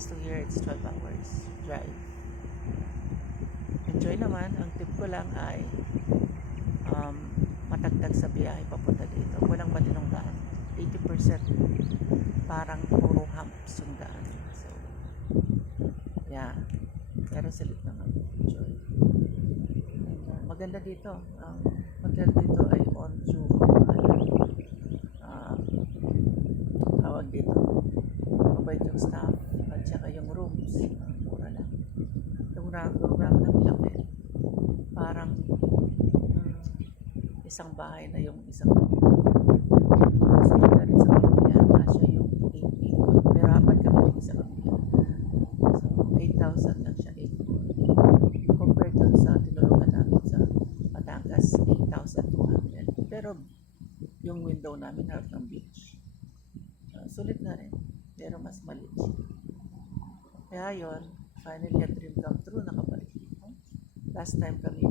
Batangas to here, it's 12 hours drive. Enjoy naman. Ang tip ko lang ay matagtag sa biyahe papunta dito. Walang matinong daan. 80% parang puro humps yung daan. So, yeah. Pero salit naman. Enjoy. And, maganda dito. Ang hotel dito ay on to tawag dito. Mabait yung staff at saka yung rooms. Mura lang. Yung room namin laki. Parang isang bahay na yung isang na rin sa pamilya. Kasya yung 8 people. Pero apat kami sa pamilya. So, 8,000 lang siya. 8 compared dun sa tinulungan namin sa Batangas, 8,200. Pero yung window namin harap ng beach. Sulit na rin. Pero mas maliit siya. Kaya yun, finally a dream come true. Nakabalik dito. Last time kami